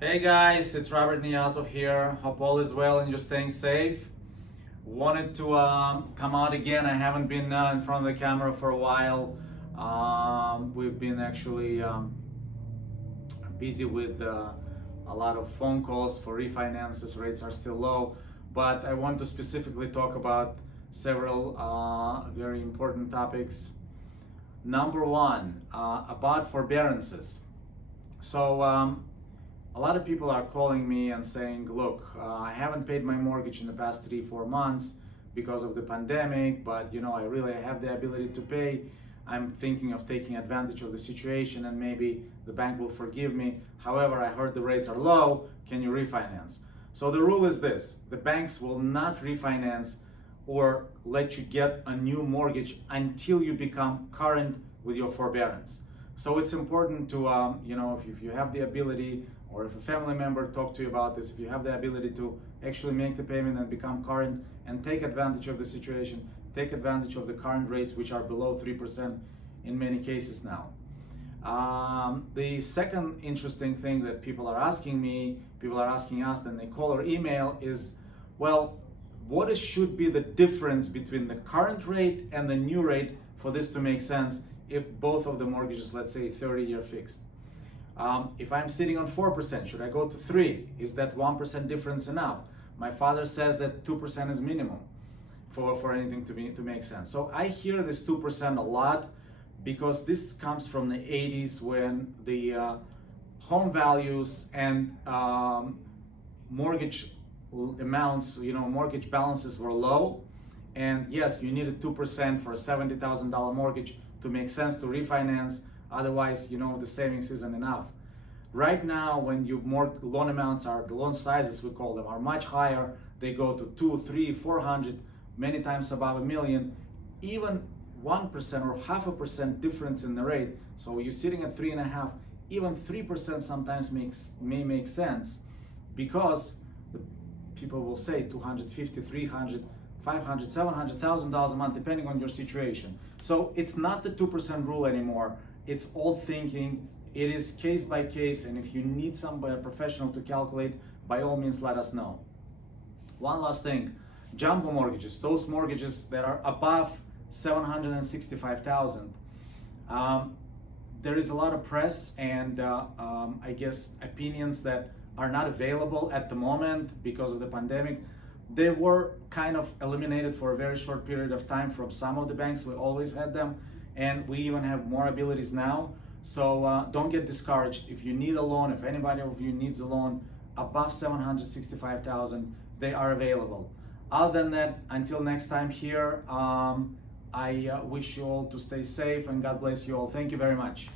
Hey guys, it's Robert Niyazov here. Hope all is well and you're staying safe. Wanted to come out again. I haven't been in front of the camera for a while. We've been actually busy with a lot of phone calls for refinances. Rates are still low, but I want to specifically talk about several very important topics. Number one, about forbearances. So a lot of people are calling me and saying, look, I haven't paid my mortgage in the past 3-4 months because of the pandemic, but I really have the ability to pay. I'm thinking of taking advantage of the situation and maybe the bank will forgive me. However, I heard the rates are low. Can you refinance? So the rule is this: the banks will not refinance or let you get a new mortgage until you become current with your forbearance. So it's important to, if you have the ability, or if a family member talked to you about this, if you have the ability to actually make the payment and become current and take advantage of the situation, take advantage of the current rates, which are below 3% in many cases now. The second interesting thing that people are asking us, and they call or email is, well, what should be the difference between the current rate and the new rate for this to make sense if both of the mortgages, let's say 30-year fixed? If I'm sitting on 4%, should I go to 3? Is that 1% difference enough? My father says that 2% is minimum for anything to make sense. So I hear this 2% a lot because this comes from the 80s when the home values and mortgage amounts, mortgage balances were low. And yes, you needed 2% for a $70,000 mortgage to make sense to refinance. Otherwise, the savings isn't enough. Right now, when more loan amounts the loan sizes, we call them, are much higher. They go to 2, 3, 400, many times above $1 million. Even 1% or 0.5% difference in the rate. So you're sitting at 3.5, even 3% sometimes may make sense, because people will say 250, 300, 500, 700,000 dollars a month, depending on your situation. So it's not the 2% rule anymore. It's old thinking. It is case by case, and if you need somebody, a professional, to calculate, by all means let us know. One last thing: jumbo mortgages, those mortgages that are above $765,000. There is a lot of press and I guess opinions that are not available at the moment because of the pandemic. They were kind of eliminated for a very short period of time from some of the banks. We always had them, and we even have more abilities now. So don't get discouraged. If you need a loan, if anybody of you needs a loan above $765,000, they are available. Other than that, until next time here, I wish you all to stay safe, and God bless you all. Thank you very much.